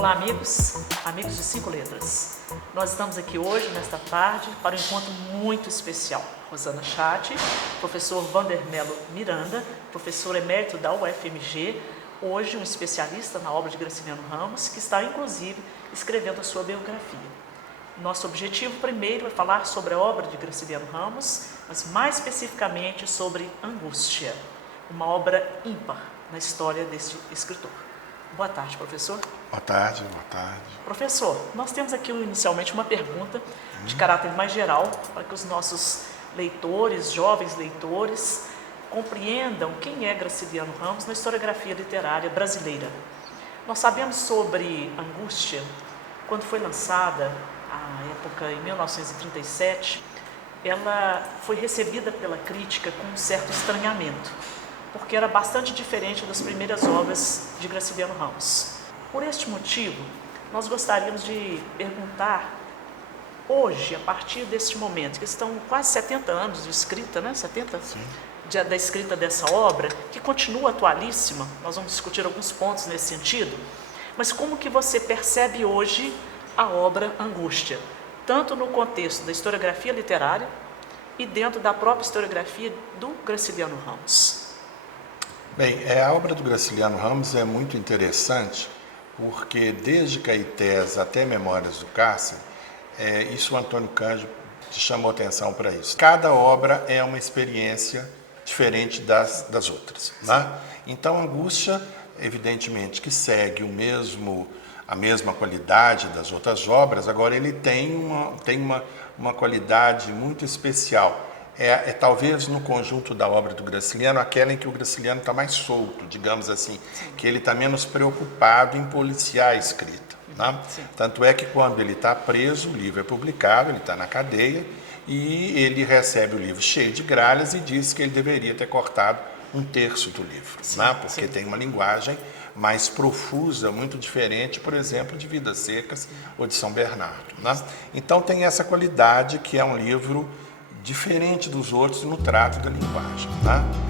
Olá, amigos de 5 letras. Nós estamos aqui hoje, nesta tarde, para um encontro muito especial. Rosana Chatti, professor Vandermelo Miranda, professor emérito da UFMG, hoje um especialista na obra de Graciliano Ramos, que está, inclusive, escrevendo a sua biografia. Nosso objetivo primeiro é falar sobre a obra de Graciliano Ramos, mas mais especificamente sobre Angústia, uma obra ímpar na história deste escritor. Boa tarde, professor. Boa tarde, boa tarde. Professor, nós temos aqui inicialmente uma pergunta de caráter mais geral, para que os nossos leitores, jovens leitores, compreendam quem é Graciliano Ramos na historiografia literária brasileira. Nós sabemos sobre Angústia, quando foi lançada, à época em 1937, ela foi recebida pela crítica com um certo estranhamento, porque era bastante diferente das primeiras obras de Graciliano Ramos. Por este motivo, nós gostaríamos de perguntar, hoje, a partir deste momento, que estão quase 70 anos de escrita, né? 70? Sim. Da escrita dessa obra, que continua atualíssima, nós vamos discutir alguns pontos nesse sentido, mas como que você percebe hoje a obra Angústia, tanto no contexto da historiografia literária e dentro da própria historiografia do Graciliano Ramos? Bem, a obra do Graciliano Ramos é muito interessante, porque desde Caetés até Memórias do Cárcere, isso o Antônio Cândido chamou atenção para isso. Cada obra é uma experiência diferente das outras, né? Então, Angústia, evidentemente, que segue a mesma qualidade das outras obras, agora ele tem uma qualidade muito especial. Talvez no conjunto da obra do Graciliano, aquela em que o Graciliano está mais solto, digamos assim, que ele está menos preocupado em policiar a escrita. Né? Tanto é que quando ele está preso, o livro é publicado, ele está na cadeia, e ele recebe o livro cheio de gralhas e diz que ele deveria ter cortado um terço do livro, né? Porque tem uma linguagem mais profusa, muito diferente, por exemplo, de Vidas Secas ou de São Bernardo. Né? Então tem essa qualidade que é um livro diferente dos outros no trato da linguagem. Né?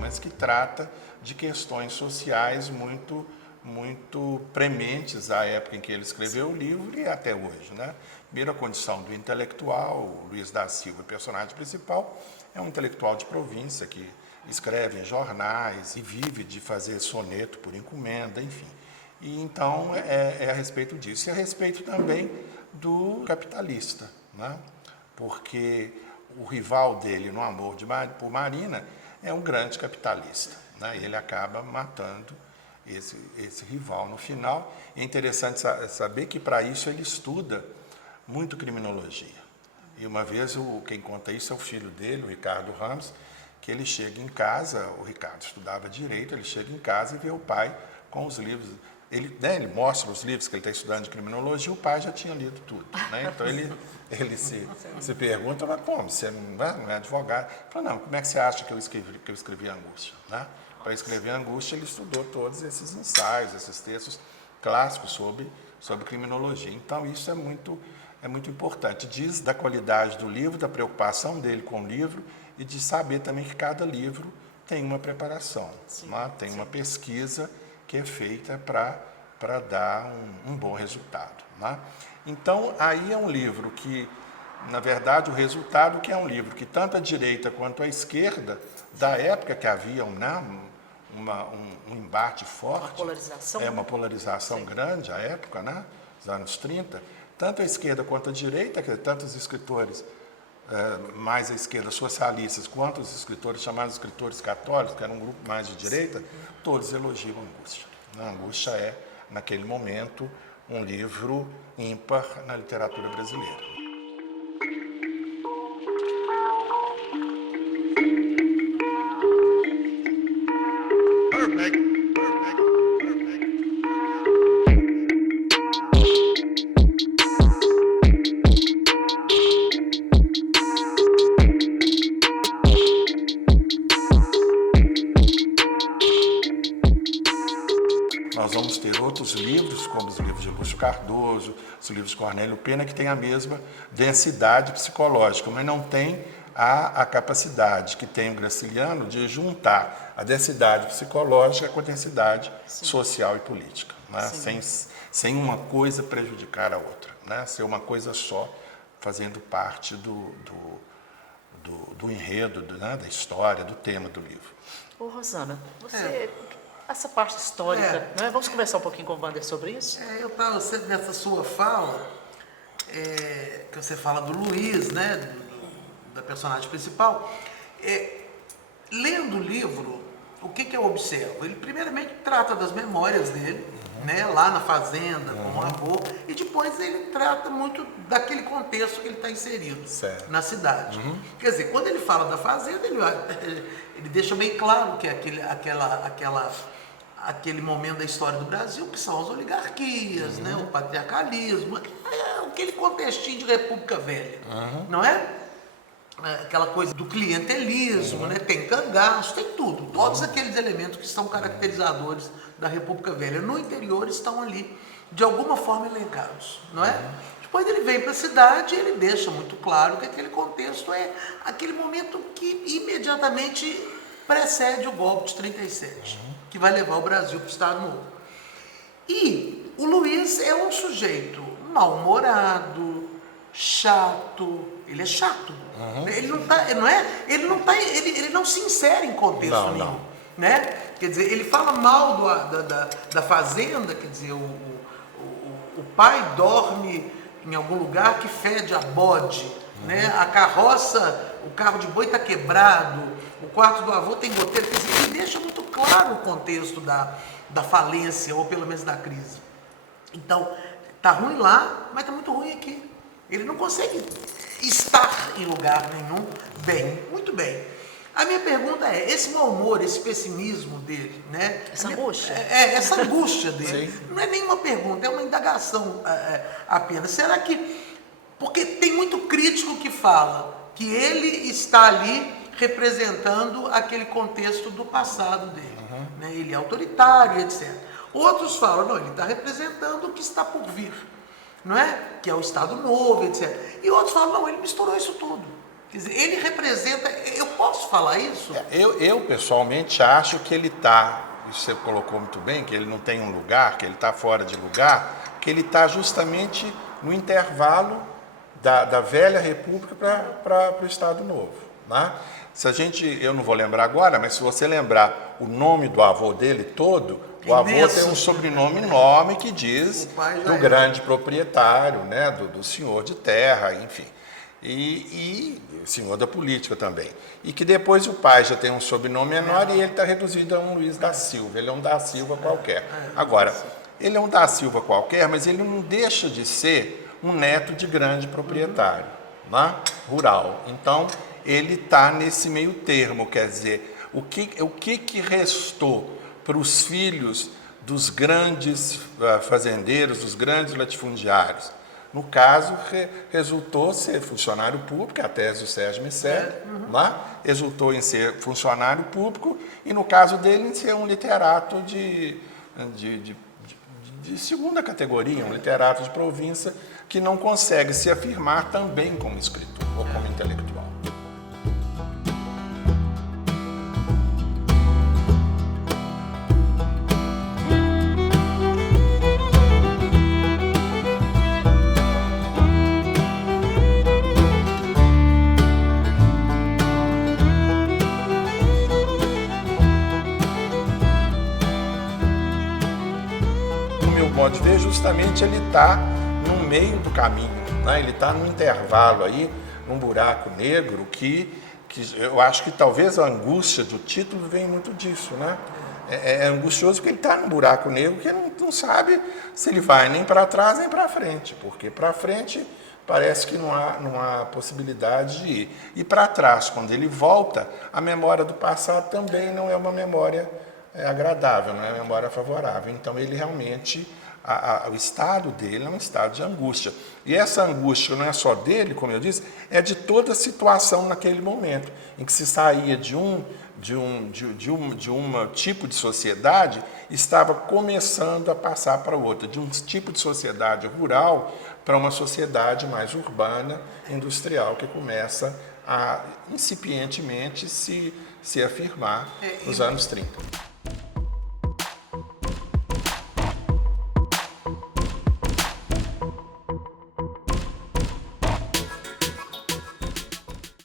Mas que trata de questões sociais muito prementes à época em que ele escreveu o livro e até hoje, né? Primeiro, a condição do intelectual. O Luiz da Silva, personagem principal, é um intelectual de província que escreve em jornais e vive de fazer soneto por encomenda, enfim. E então é a respeito disso. E a respeito também do capitalista, né? Porque o rival dele no amor por Marina é um grande capitalista, né? E ele acaba matando esse rival no final. É interessante saber que para isso ele estuda muito criminologia. E uma vez quem conta isso é o filho dele, o Ricardo Ramos, que ele chega em casa, o Ricardo estudava direito, ele chega em casa e vê o pai com os livros. Ele mostra os livros que ele está estudando de criminologia, o pai já tinha lido tudo, né? Então ele se pergunta, mas como, você não é advogado? Ele fala, não, como é que você acha que eu escrevi Angústia? Né? Para escrever Angústia, ele estudou todos esses ensaios, esses textos clássicos sobre criminologia. Então isso é muito importante. Diz da qualidade do livro, da preocupação dele com o livro e de saber também que cada livro tem uma preparação, né? Tem uma pesquisa que é feita para dar um bom resultado. Né? Então, aí é um livro que, na verdade, o resultado que é um livro que tanto a direita quanto a esquerda, da época que havia um embate forte, uma polarização grande à época, né? Nos anos 30, tanto a esquerda quanto a direita, tanto os escritores mais à esquerda, socialistas, quanto os escritores chamados escritores católicos, que era um grupo mais de direita, todos elogiam Angústia. A Angústia é, naquele momento, um livro ímpar na literatura brasileira. Perfect. outros livros, como os livros de Lúcio Cardoso, os livros de Cornélio Pena, que têm a mesma densidade psicológica, mas não tem a capacidade que tem o Graciliano de juntar a densidade psicológica com a densidade social e política, né? Sem uma coisa prejudicar a outra, né? Ser uma coisa só, fazendo parte do enredo, né? Da história, do tema do livro. Ô, Rosana, você... Essa parte histórica, né? Vamos conversar um pouquinho com o Wander sobre isso? Eu estava nessa sua fala, que você fala do Luiz, né, da personagem principal, lendo o livro, o que eu observo? Ele primeiramente trata das memórias dele, né, lá na fazenda, com o avô, e depois ele trata muito daquele contexto que ele está inserido na cidade. Quer dizer, quando ele fala da fazenda, ele deixa bem claro que é aquele momento da história do Brasil, que são as oligarquias, né, o patriarcalismo, aquele contextinho de República Velha, não é? Aquela coisa do clientelismo, né? Tem cangaço, tem tudo. Todos aqueles elementos que são caracterizadores da República Velha no interior estão ali, de alguma forma, elencados, não é? Depois ele vem para a cidade e ele deixa muito claro que aquele contexto é aquele momento que imediatamente precede o golpe de 37, que vai levar o Brasil para o Estado Novo. E o Luiz é um sujeito mal-humorado, chato, ele é chato. Ele não se insere em contexto nenhum, né? Quer dizer, ele fala mal da fazenda, quer dizer, o pai dorme em algum lugar que fede a bode, né? A carroça, o carro de boi está quebrado, o quarto do avô tem goteiro, quer dizer, ele deixa muito claro o contexto da falência, ou pelo menos da crise. Então, tá ruim lá, mas tá muito ruim aqui. Ele não consegue estar em lugar nenhum bem, muito bem. A minha pergunta é, esse mau humor, esse pessimismo dele, né? Essa angústia. Essa angústia dele, Sim. não é nenhuma pergunta, é uma indagação apenas. Será que... Porque tem muito crítico que fala que ele está ali representando aquele contexto do passado dele, né? Ele é autoritário, etc. Outros falam, não, ele está representando o que está por vir, não é? Que é o Estado Novo, etc. E outros falam, não, ele misturou isso tudo. Quer dizer, ele representa... Eu posso falar isso? Eu pessoalmente acho que ele está, você colocou muito bem, que ele não tem um lugar, que ele está fora de lugar, que ele está justamente no intervalo da velha república para o Estado Novo, né? Se a gente, eu não vou lembrar agora, mas se você lembrar o nome do avô dele todo, o avô tem um sobrenome enorme que diz do grande proprietário, né, do senhor de terra, enfim, e senhor da política também. E que depois o pai já tem um sobrenome menor e ele está reduzido a um Luiz da Silva, ele é um da Silva qualquer. Agora, ele é um da Silva qualquer, mas ele não deixa de ser um neto de grande proprietário, né, rural. Então, ele está nesse meio termo, quer dizer, o que restou para os filhos dos grandes fazendeiros, dos grandes latifundiários? No caso, resultou ser funcionário público, a tese do Sérgio Miceli, né? Resultou em ser funcionário público e, no caso dele, em ser um literato de segunda categoria, um literato de província que não consegue se afirmar também como escritor ou como intelectual. De ver, justamente ele está no meio do caminho, né? Ele está no intervalo aí, num buraco negro que eu acho que talvez a angústia do título vem muito disso, né? É angustioso porque ele está num buraco negro que ele não sabe se ele vai nem para trás nem para frente, porque para frente parece que não há possibilidade de ir. E para trás, quando ele volta, a memória do passado também não é uma memória agradável, não é uma memória favorável. Então ele realmente o estado dele é um estado de angústia. E essa angústia não é só dele, como eu disse, é de toda a situação naquele momento, em que se saía de um tipo de sociedade, estava começando a passar para outra, de um tipo de sociedade rural para uma sociedade mais urbana, industrial, que começa a incipientemente se afirmar nos anos 30.